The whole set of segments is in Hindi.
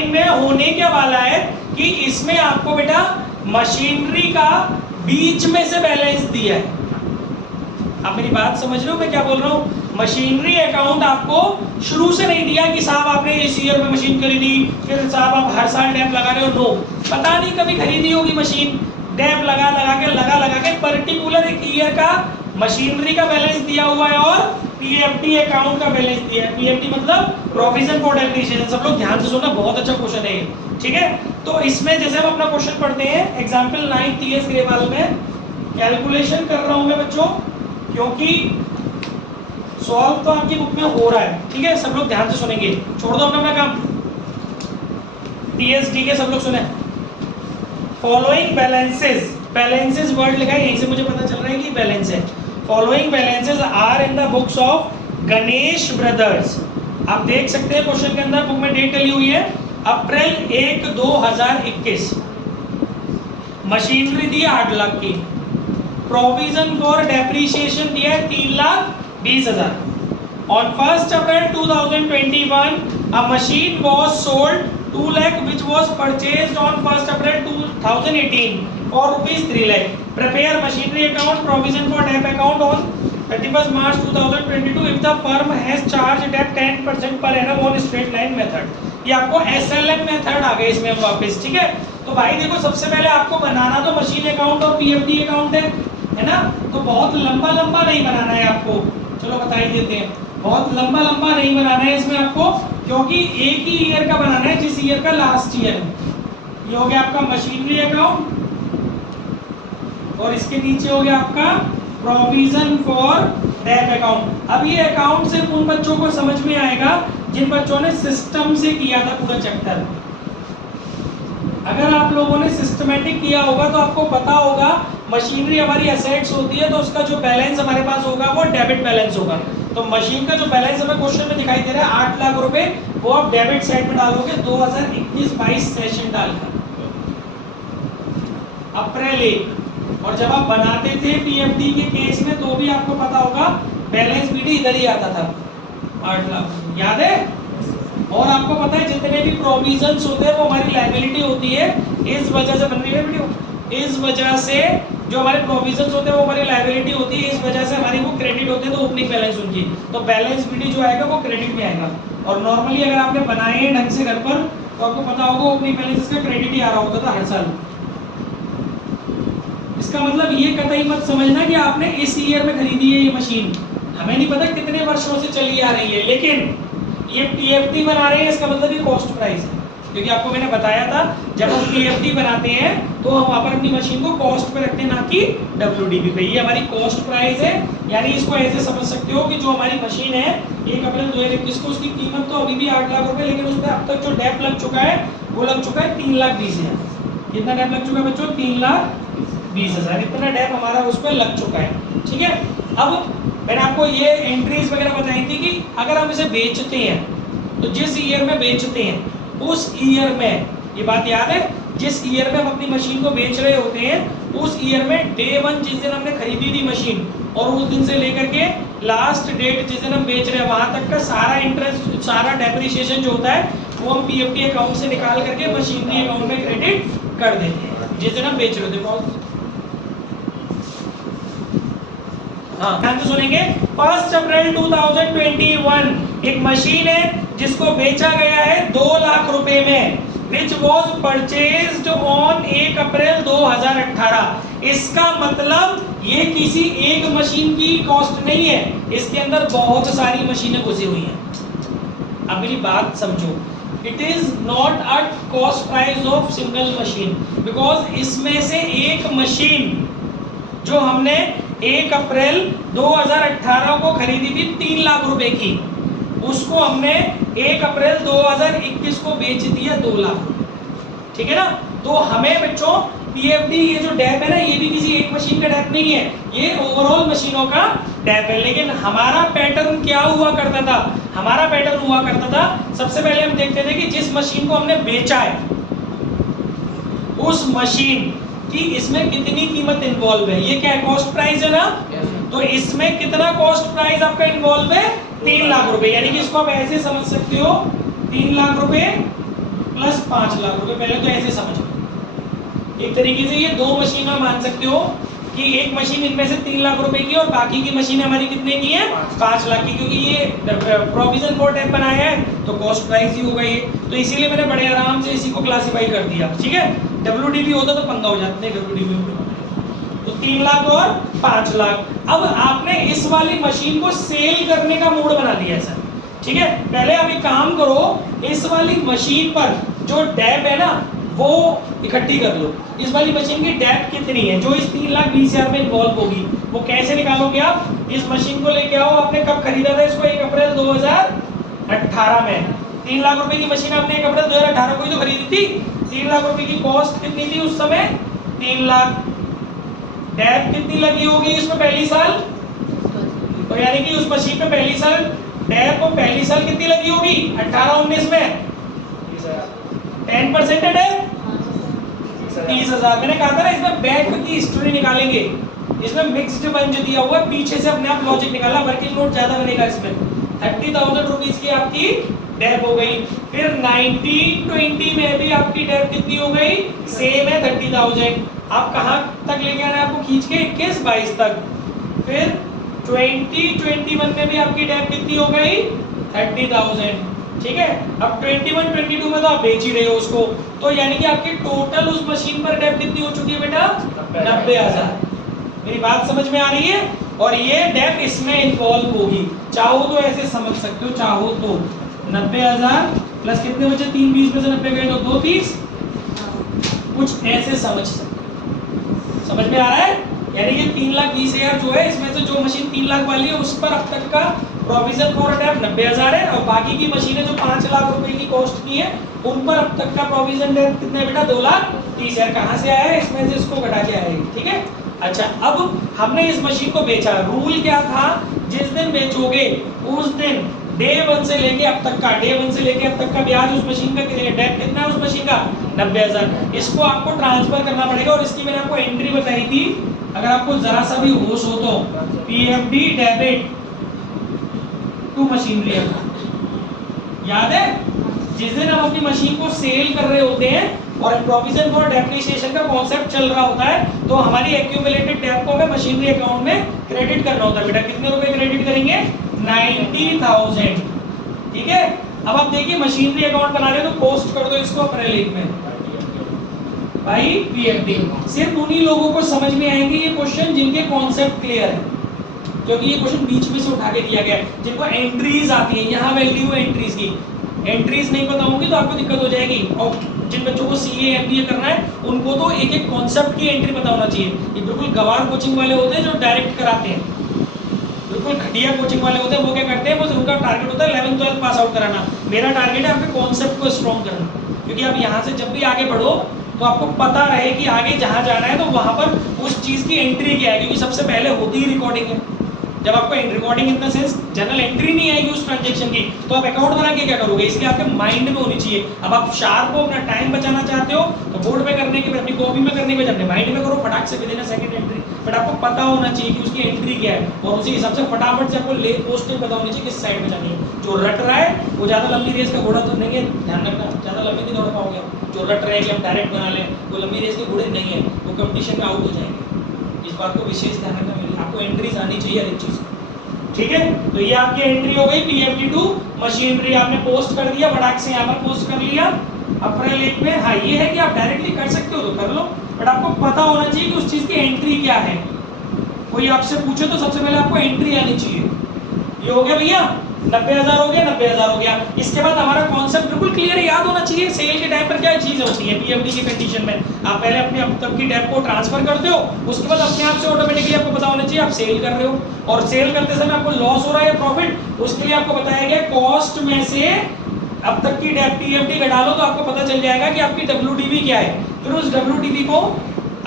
लाइन में होने क्या वाला है कि इसमें आपको बेटा मशीनरी का बीच में से बैलेंस दिया है। आप मेरी बात समझ रहे हो मैं क्या बोल रहा हूँ? मशीनरी अकाउंट आपको शुरू से नहीं दिया कि साहब आपने इस ईयर में मशीन खरीदी फिर साहब आप हर साल डैप लगा रहे हो। नो, पता नहीं कभी खरीदी होगी मशीन, डैप लगा के पर्टिकुलर एक ईयर का मशीनरी का बैलेंस दिया हुआ है और पीएफडी अकाउंट का बैलेंस दिया है। पीएफडी मतलब प्रोविजन फॉर डेप्रिसिएशन। सब लोग ध्यान से सुनना, बहुत अच्छा क्वेश्चन है ये, ठीक है। तो इसमें जैसे हम अपना क्वेश्चन पढ़ते हैं एग्जांपल 9 टीएस ग्रेवाल में कैलकुलेशन कर रहा हूं मैं बच्चों, क्योंकि सॉल्व तो आपकी बुक में हो रहा है, ठीक है। सब लोग ध्यान से सुनेंगे, छोड़ दो अपना काम। टीएसडी के सब लोग सुने। फॉलोइंग बैलेंसेस, बैलेंसेस वर्ड लिखा है, यहीं से मुझे पता चल रहा है कि बैलेंस है। Following balances are in the books of Ganesh brothers. आप देख सकते हैं क्वेश्चन के अंदर बुक में डेट डली हुई है अप्रैल 1 2021। मशीनरी दी 8 लाख की, प्रोविजन फॉर डेप्रिसिएशन दिया है 3,20,000। On 1 April 2021 a machine was sold 2 lakh which was purchased on 1 April 2018 for rupees 3 lakh. Prepare machinery account provision for debt account on 31st March 2022 if the firm has charged debt 10% per annum on straight line method. ये आपको SLM मेथड आ गए इसमें वापस, ठीक है। तो भाई देखो सबसे पहले आपको बनाना तो मशीन अकाउंट और पीएफडी अकाउंट है ना। तो बहुत लंबा लंबा नहीं बनाना है आपको, चलो बता ही देते हैं। बहुत लंबा लंबा नहीं बनाना है इसमें आपको, क्योंकि एक ही ईयर का बनाना है जिस ईयर का लास्ट ईयर है। ये हो गया आपका मशीनरी अकाउंट और इसके नीचे हो गया आपका प्रोविजन फॉर डेट अकाउंट। अब ये अकाउंट सिर्फ उन बच्चों को समझ में आएगा जिन बच्चों ने सिस्टम से किया था पूरा चैप्टर। अगर आप लोगों ने सिस्टमेटिक किया होगा तो आपको पता होगा मशीनरी हमारी एसेट्स होती है तो उसका जो बैलेंस हमारे पास होगा वो डेबिट बैलेंस होगा। तो मशीन का जो बैलेंस हमें क्वेश्चन में दिखाई दे रहा है 8 लाख रुपए, वो आप डेबिट साइड में डालोगे 2021-22 सेशन डालकर अप्रैल 1। और जब आप बनाते थे पीएफडी के केस में तो भी आपको पता होगा बैलेंस बीडी इधर ही आता था 8 लाख, याद है। और आपको पता है जितने भी प्रोविजंस होते हैं वो हमारी लायबिलिटी होती है, इस वजह से बन रही है वीडियो, इस वजह से जो हमारे प्रोविजंस होते हैं वो हमारी लायबिलिटी होती है, इस वजह से हमारी वो क्रेडिट होते हैं तो ओपनिंग बैलेंस उनकी, तो बैलेंस बीडी जो आएगा वो क्रेडिट में आएगा। और नॉर्मली अगर आपने बनाए हैं ढंग से घर पर तो आपको पता होगा ओपनिंग बैलेंस का क्रेडिट ही आ रहा होता था हर साल। इसका मतलब ये कतई मत समझना कि आपने इस ईयर में खरीदी है ये मशीन, हमें नहीं पता कितने वर्षों से चली आ रही है, लेकिन ये पीएफडी बना रहे हैं इसका मतलब ये कॉस्ट प्राइस है। क्योंकि आपको मैंने बताया था जब हम पीएफडी बनाते हैं तो हम वहाँ पर अपनी मशीन को कॉस्ट पे रखते हैं ना कि डब्ल्यूडीपी पे। ये हमारी कॉस्ट प्राइस है, यानी इसको ऐसे समझ सकते हो कि जो हमारी मशीन है 1 अप्रैल 2021 को उसकी कीमत तो अभी भी 8 लाख रुपए, लेकिन उस पर अब तक जो डेप लग चुका है वो लग चुका है 3,20,000। कितना डेप लग चुका है बच्चों? 3,20,000 इतना डेप हमारा उस पर लग चुका है, ठीक है। अब मैंने आपको ये एंट्रीज वगैरह बताई थी कि अगर हम इसे बेचते हैं तो जिस ईयर में बेचते हैं उस ईयर में, ये बात याद है, जिस ईयर में हम अपनी मशीन को बेच रहे होते हैं उस ईयर में डे 1 जिस दिन हमने खरीदी थी मशीन और उस दिन से लेकर के लास्ट डेट जिस दिन हम बेच रहे हैं वहां तक का सारा इंटरेस्ट, सारा डेप्रिसिएशन जो होता है वो हम पीएफडी अकाउंट से निकाल करके मशीनरी अकाउंट में क्रेडिट कर देते हैं जिस दिन हम बेच रहे होते हैं। हाँ, ध्यान से सुनेंगे। 1 अप्रैल 2021 एक मशीन है जिसको बेचा गया है 2 लाख रुपए में, which was purchased on 1 अप्रैल 2018। इसका मतलब ये किसी एक मशीन की कॉस्ट नहीं है, इसके अंदर बहुत सारी मशीनें घुसी हुई हैं। अब मेरी बात समझो, it is not a cost price of single machine, because इसमें से एक मशीन जो हमने 1 अप्रैल 2018 को खरीदी थी 3 लाख रुपए की, उसको हमने 1 अप्रैल 2021 को बेच दिया 2 लाख, ठीक है ना। तो हमें बच्चों पीएफडी ये जो डेप है ना, ये भी किसी एक मशीन का डेप नहीं है, ये ओवरऑल मशीनों का डेप है। लेकिन हमारा पैटर्न क्या हुआ करता था? हमारा पैटर्न हुआ करता था, सबसे पहले हम देखते थे कि जिस मशीन को हमने बेचा है उस मशीन कि इसमें कितनी कीमत इन्वॉल्व है। ये क्या है? कॉस्ट प्राइस है ना। तो इसमें कितना कॉस्ट प्राइस आपका इन्वॉल्व है? 3 लाख रुपए। यानी कि इसको आप ऐसे समझ सकते हो 3 लाख रुपए प्लस 5 लाख रुपए। पहले तो ऐसे समझो, एक तरीके से ये दो मशीन में मान सकते हो कि एक मशीन इनमें से 3 लाख रुपए की और बाकी की मशीन हमारी कितने की है, 5 लाख की, क्योंकि ये प्रोविजन फॉर डेप बनाया है तो कॉस्ट प्राइस ही होगा ये, तो इसीलिए मैंने बड़े आराम से इसी को क्लासिफाई कर दिया। ठीक है, डब्ल्यूडीपी होता तो पंगा हो जाता है डब्ल्यूडीपी। तो 3 लाख और 5 लाख। अब आपने इस वाली मशीन को सेल करने का मूड बना दिया है सर। ठीक है, पहले आप एक काम करो, इस वाली मशीन पर जो डेप है ना वो इकट्ठी कर लो। इस वाली मशीन की डेप कितनी है जो इस 3,20,000 में इन्वॉल्व होगी, वो कैसे निकालोगे आप? इस मशीन को लेके आओ, आपने कब खरीदा था इसको? 1 अप्रैल 2018 में। 3 लाख रुपए की मशीन आपने 1 अप्रैल 2018 को ही तो खरीदी थी। 3 लाख रुपए की कॉस्ट कितनी थी उस समय? 3 लाख। डेप कितनी लगी होगी इसमें पहली साल? तो यानी कि उस मशीन पे पहली साल डेप को पहली साल कितनी लगी होगी 18-19 में? 10% है डेप, 30,000। मैंने कहा था ना इसमें बैंक की हिस्ट्री निकालेंगे, इसमें मिक्स्ड बन जो दिया हुआ है, पीछे से अपने आप लॉजिक निकालना, वर्किंग नोट ज्यादा बनेगा इसमें। 30,000 रुपीज की आपकी डेप हो गई। फिर 1920 में भी आपकी डेप कितनी हो गई? सेम है 30,000। आप कहाँ तक लेके आना है आपको खींच के? 21-22 तक। फिर 2021 में भी आपकी डेप कितनी हो गई? 30,000। ठीक है, अब 21-22 में तो आप बेच ही रहे हो उसको, तो यानी कि आपकी टोटल उस मशीन पर डेप कितनी हो चुकी है बेटा? 90,000। मेरी बात समझ में आ रही है? और ये डेप इसमें इन्वॉल्व होगी। चाहो तो ऐसे समझ सकते हो, चाहो तो 90,000 प्लस कितने बचे? 3 20 में से 90 गए तो 2 30, कुछ ऐसे समझ सकते हो। समझ में आ रहा है? यानी कि 3,20,000 जो है, इसमें से जो मशीन 3 लाख वाली है उस पर अब तक का प्रोविजन फॉर डेप 90,000 है, और बाकी की मशीनें जो 5 लाख रुपए की कॉस्ट की है उन पर अब तक का प्रोविजन डेप कितना है बेटा? 2,30,000। कहाँ से आया है? इसमें से इसको घटा के आएगी। ठीक है, अच्छा अब हमने इस मशीन को बेचा। रूल क्या था? जिस दिन बेचोगे उस दिन डे 1 से लेके अब तक का, डे 1 से लेके अब तक का ब्याज उस मशीन का डेप कितना है उस मशीन का? 90,000। इसको आपको ट्रांसफर करना पड़ेगा, और इसकी मैंने आपको एंट्री बताई थी, अगर आपको जरा सा भी होश हो तो, PFD debit to machinery account. याद है? जिस दिन हम अपनी मशीन को सेल कर रहे होते हैं और प्रोविजन फॉर डेप्रिसिएशन का कॉन्सेप्ट चल रहा होता है, तो हमारी एक्यूमुलेटेड डेप को हमें मशीनरी अकाउंट में क्रेडिट करना होता है। बेटा कितने रुपए क्रेडिट करेंगे? 90,000। ठीक है, अब आप देखिए मशीनरी अकाउंट बना रहे हो तो पोस्ट कर दो इसको अप्रैल 1 में भाई पीएफडी। सिर्फ उन्हीं लोगों को समझ में आएंगे ये क्वेश्चन जिनके कॉन्सेप्ट क्लियर है, क्योंकि ये क्वेश्चन बीच में से उठा के दिया गया है। जिनको एंट्रीज आती है, यहाँ वैल्यू है एंट्रीज की, एंट्रीज नहीं पता होंगी तो आपको दिक्कत हो जाएगी। और जिन बच्चों को सीए एमबीए करना है उनको तो एक एक कॉन्सेप्ट की एंट्री पता होना चाहिए। ये बिल्कुल गवार कोचिंग वाले होते हैं जो डायरेक्ट कराते हैं, बिल्कुल घटिया कोचिंग वाले होते हैं, वो क्या करते हैं, वो उनका टारगेट होता है 11th-12th पास आउट कराना। मेरा टारगेट है आपके कॉन्सेप्ट को स्ट्रॉन्ग करना, क्योंकि आप यहाँ से जब भी आगे बढ़ो तो आपको पता रहे कि आगे जहाँ जाना है तो वहाँ पर उस चीज़ की एंट्री क्या है, क्योंकि सबसे पहले होती ही रिकॉर्डिंग है। जब आपको recording in the sense general entry नहीं आएगी उस ट्रांजैक्शन की, तो आप अकाउंट बना के क्या करोगे? इसलिए आपके माइंड में होनी चाहिए। अब आप शार्प हो, अपना टाइम बचाना चाहते हो तो बोर्ड पे करने के, अपनी कॉपी में करने के बजाय अपने माइंड में करो, फटाक से with in second entry. But आपको पता होना चाहिए कि उसकी एंट्री क्या है, और उसी हिसाब से फटाफट से आपको ले पोस्टिंग पता होनी चाहिए किस साइड में जानी है। जो रट रहा है वो ज़्यादा लंबी रेस का घोड़ा तो नहीं है, ध्यान रखना, ज़्यादा लंबी नहीं दौड़ पाओगे। जो रट रहे हैं कि हम डायरेक्ट बना लें, वो लंबी रेस के घोड़े नहीं है, वो कंपटीशन में आउट हो जाएंगे। इस बात को विशेष ध्यान रखना मेरी, आपको एंट्रीज आनी चाहिए हर एक चीज़। ठीक है, तो ये आपकी एंट्री हो गई पीएफडी टू मशीनरी, आपने पोस्ट कर दिया, फटाक से यहाँ पर पोस्ट कर लिया अप्रैल 1 में। हाँ, ये है कि आप डायरेक्टली कर सकते हो तो कर लो, बट आपको पता होना चाहिए कि उस चीज़ की एंट्री क्या है। कोई आपसे पूछे तो सबसे पहले आपको एंट्री आनी चाहिए। ये हो गया भैया, 90,000 हो गया, 90,000 हो गया। इसके बाद हमारा कॉन्सेप्ट बिल्कुल क्लियर याद होना चाहिए। सेल के टाइम पर क्या चीज़ होती है पीएफडी की कंडीशन में, आप पहले अपने अब तक की डेप को ट्रांसफर करते हो, उसके बाद अपने आप से ऑटोमेटिकली आपको पता होना चाहिए आप सेल कर रहे हो, और सेल करते समय आपको लॉस हो रहा है या प्रॉफिट, उसके लिए आपको बताया गया कॉस्ट में से अब तक की डेप पीएफडी घटा लो तो आपको पता चल जाएगा कि आपकी डब्ल्यूडीबी क्या है। फिर उस डब्ल्यूडीबी को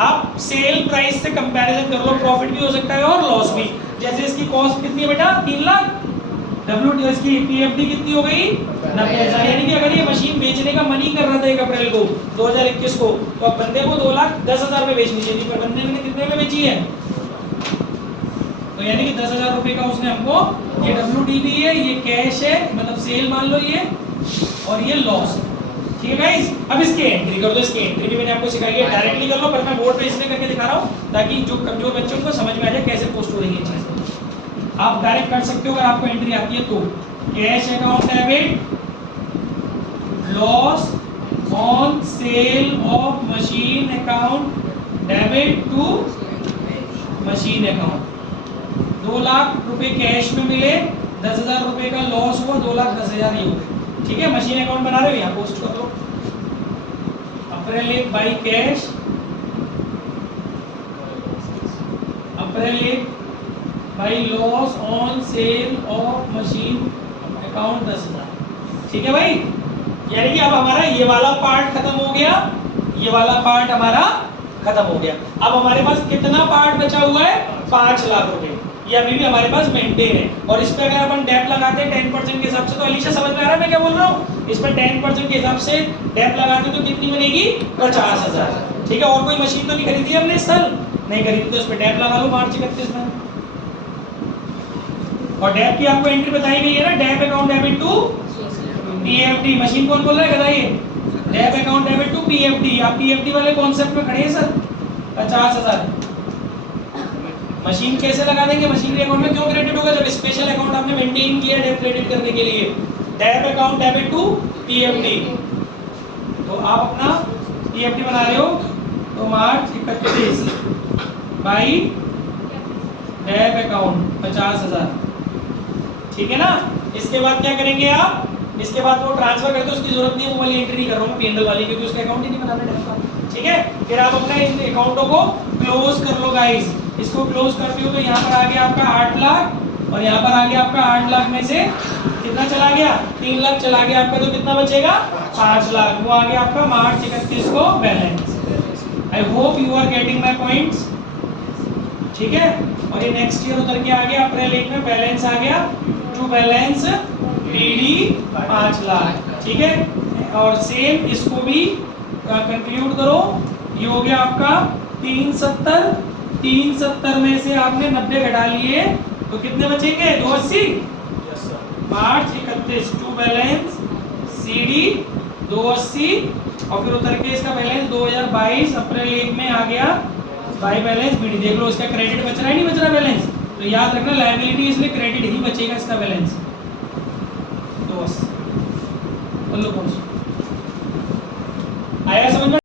आप सेल प्राइस से कंपैरिजन कर लो, प्रॉफिट भी हो सकता है और लॉस भी। जैसे इसकी कॉस्ट कितनी है बेटा? 3 लाख, डब्ल्यूडी इसकी पीएफडी कितनी हो गई? 90,000। यानी कि अगर ये मशीन बेचने का मन ही कर रहा था 1 अप्रैल को 2021 को, तो अब बंदे को 2,10,000 में बेचनी चाहिए, पर बंदे ने कितने में बेची है? तो यानी कि 10,000 रुपए का उसने हमको, ये डब्ल्यूडीबी है, ये कैश है, मतलब सेल मान लो ये, और ये लॉस है। ठीक है गाइस। अब इसकी एंट्री कर दो। इसकी एंट्री भी मैंने आपको सिखाई है, डायरेक्टली कर लो, पर मैं बोर्ड पे इसलिए करके दिखा रहा हूँ ताकि जो कमजोर बच्चों को समझ में आ जाए कैसे पोस्ट हो रही है चीज। आप डायरेक्ट कर सकते हो अगर आपको एंट्री आती है तो। Cash account debit loss on sale of machine account debit to machine account. 2 lakh रुपए कैश में मिले, 10,000 रुपए का लॉस हुआ, 2,10,000 ये हो गए। ठीक है, मशीन अकाउंट बना रहे हो, यहाँ पोस्ट कर दो। अप्रैल 1 by cash, April 1 by loss on sale of machine account 10,000। ठीक है भाई, यानी कि अब हमारा ये वाला पार्ट खत्म हो गया, ये वाला पार्ट हमारा खत्म हो गया। अब हमारे पास कितना पार्ट बचा हुआ है? 5 लाख रुपए। ये अभी भी हमारे पास मेंटेन है। और इस पे अगर अपन डेप लगाते हैं 10% के हिसाब से, तो अलीशा समझ में आ रहा है मैं क्या बोल रहा हूँ? इस पर 10% के हिसाब से डेप लगाते तो कितनी बनेगी? 50,000। ठीक है, और कोई मशीन तो नहीं खरीदी हमने इस साल? नहीं खरीदी, तो इस पर डेप लगा लो मार्च 31 में। और डेप की आपको एंट्री बताई गई है ना, dep account debit to PFD. Machine कौन बोल रहा है बताइए? Dep account debit to PFD. आप पीएफडी वाले कॉन्सेप्ट में खड़े हैं सर? 50,000। मशीन कैसे लगा देंगे? मशीनरी अकाउंट में क्यों क्रेडिट होगा? जब स्पेशल अकाउंट आपने मेंटेन किया डेप क्रेडिट करने के लिए। Dep account debit to PFD. तो आप अपना पीएफडी बना रहे हो तो मार्च 31 बाई डेप अकाउंट 50,000। ठीक है ना? इसके बाद क्या करेंगे आप? इसके बाद वो ट्रांसफर करते हो, उसकी जरूरत नहीं है, वो वाली एंट्री नहीं कर रहा हूँ पीएनएल वाली, क्योंकि उसका अकाउंट ही नहीं बनाना डेप का। ठीक है, फिर आप अपने इन अकाउंटों को क्लोज कर लो गाइस। इसको क्लोज करते हो तो यहाँ पर आ गया आपका 8 लाख और यहाँ पर आ गया आपका 8 लाख में से कितना चला गया? 3 लाख चला गया आपका, तो कितना बचेगा? 5 लाख। वो आ गया आपका मार्च 31 को balance. I hope you are getting my points. ठीक है, और ये नेक्स्ट ईयर उतर के आ गया, अप्रैल 1 में बैलेंस आ गया, टू बैलेंस डीडी 5 लाख। ठीक है, और सेम इसको भी कंक्लूड करो। ये हो गया आपका 370। 370 में से आपने 90 घटा लिए तो कितने बचेंगे? 280। मार्च 31 टू बैलेंस सीडी 280, और फिर उतर के इसका बैलेंस 2022 अप्रैल 1 में आ गया बाई बैलेंस बीडी। देख लो इसका क्रेडिट बच रहा है, नहीं बच रहा बैलेंस? तो याद रखना लायबिलिटी इसलिए क्रेडिट ही बचेगा इसका बैलेंस। तो बस आया समझ में?